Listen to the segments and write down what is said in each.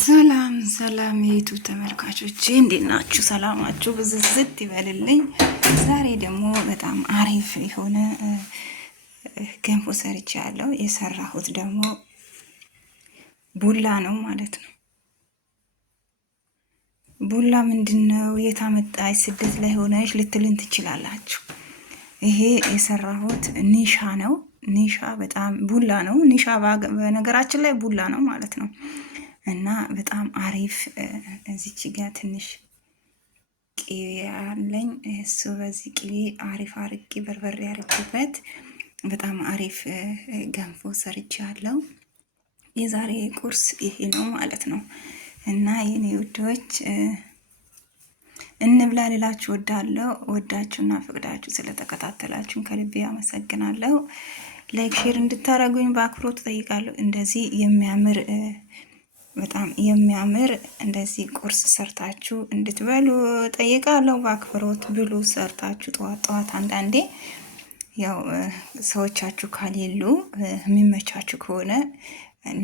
ሰላም ሰላም የዩቱብ ተመልካቾች እንዴት ናችሁ? ሰላማችሁ ብዝዝት ይበልልኝ። ዛሬ ደግሞ በጣም አሪፍ የሆነ ገንፎ ሰርቻለሁ። የሰራሁት ደግሞ ቡላ ነው ማለት ነው። ቡላ ምንድነው? የታመጣች ስደት ላይ ሆነሽ ልትልን ትችላላችሁ። ይሄ የሰራሁት ኒሻ ነው። ኒሻ በጣም ቡላ ነው። ኒሻ በነገራችን ላይ ቡላ ነው ማለት ነው። እና በጣም አሪፍ እዚች ጋር ትንሽ ቅቤ አለኝ። እሱ በዚህ ቅቤ አሪፍ አርቄ በርበሬ ያርኩበት በጣም አሪፍ ገንፎ ሰርቻለሁ። የዛሬ ቁርስ ይሄ ነው ማለት ነው። እና የኔ ውዶች እንብላ ልላችሁ ወዳለሁ። ወዳችሁና ፈቅዳችሁ ስለተከታተላችሁን ከልቤ አመሰግናለሁ። ላይክ ሼር እንድታረጉኝ በአክብሮት ጠይቃለሁ። እንደዚህ የሚያምር በጣም የሚያምር እንደዚህ ቁርስ ሰርታችሁ እንድትበሉ ጠይቃለሁ። በአክብሮት ብሉ ሰርታችሁ ጠዋት ጠዋት። አንዳንዴ ያው ሰዎቻችሁ ካሌሉ የሚመቻችሁ ከሆነ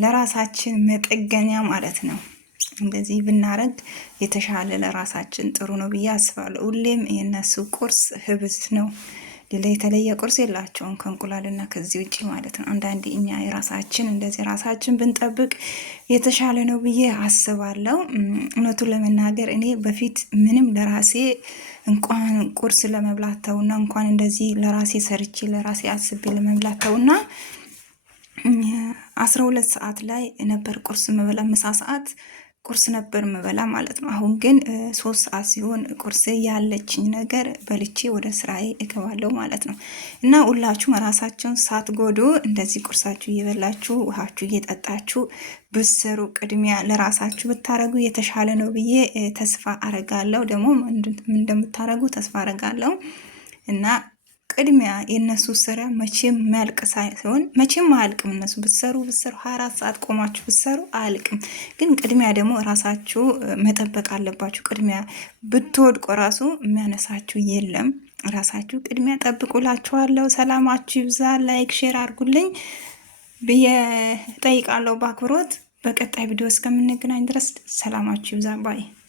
ለራሳችን መጠገኛ ማለት ነው እንደዚህ ብናረግ የተሻለ ለራሳችን ጥሩ ነው ብዬ አስባለሁ። ሁሌም የነሱ ቁርስ ህብዝ ነው። ሌላ የተለየ ቁርስ የላቸውም ከእንቁላልና ከዚህ ውጪ ማለት ነው። አንዳንዴ እኛ የራሳችን እንደዚህ ራሳችን ብንጠብቅ የተሻለ ነው ብዬ አስባለሁ። እውነቱን ለመናገር እኔ በፊት ምንም ለራሴ እንኳን ቁርስ ለመብላት ተውና እንኳን እንደዚህ ለራሴ ሰርቼ ለራሴ አስቤ ለመብላት ተውና 12 ሰዓት ላይ ነበር ቁርስ መበላ፣ ምሳ ሰዓት ቁርስ ነበር መበላ ማለት ነው። አሁን ግን 3 ሰዓት ሲሆን ቁርስ ያለችኝ ነገር በልቼ ወደ ስራዬ እገባለሁ ማለት ነው። እና ሁላችሁም ራሳችሁን ሳትጎዱ እንደዚህ ቁርሳችሁ እየበላችሁ ውሃችሁ እየጠጣችሁ ብትሰሩ ቅድሚያ ለራሳችሁ ብታረጉ የተሻለ ነው ብዬ ተስፋ አረጋለሁ። ደግሞ እንደምታረጉ ተስፋ አረጋለሁ። እና ቅድሚያ የነሱ ስራ መቼም ማልቅ ሳይሆን መቼም አያልቅም። እነሱ ብትሰሩ 24 ሰዓት ቆማችሁ ብትሰሩ አያልቅም። ግን ቅድሚያ ደግሞ ራሳችሁ መጠበቅ አለባችሁ። ቅድሚያ ብትወድቁ ራሱ የሚያነሳችሁ የለም። ራሳችሁ ቅድሚያ ጠብቁላችኋለሁ። ሰላማችሁ ይብዛ። ላይክ ሼር አድርጉልኝ ብዬ ጠይቃለሁ በአክብሮት። በቀጣይ ቪዲዮ እስከምንገናኝ ድረስ ሰላማችሁ ይብዛ ባይ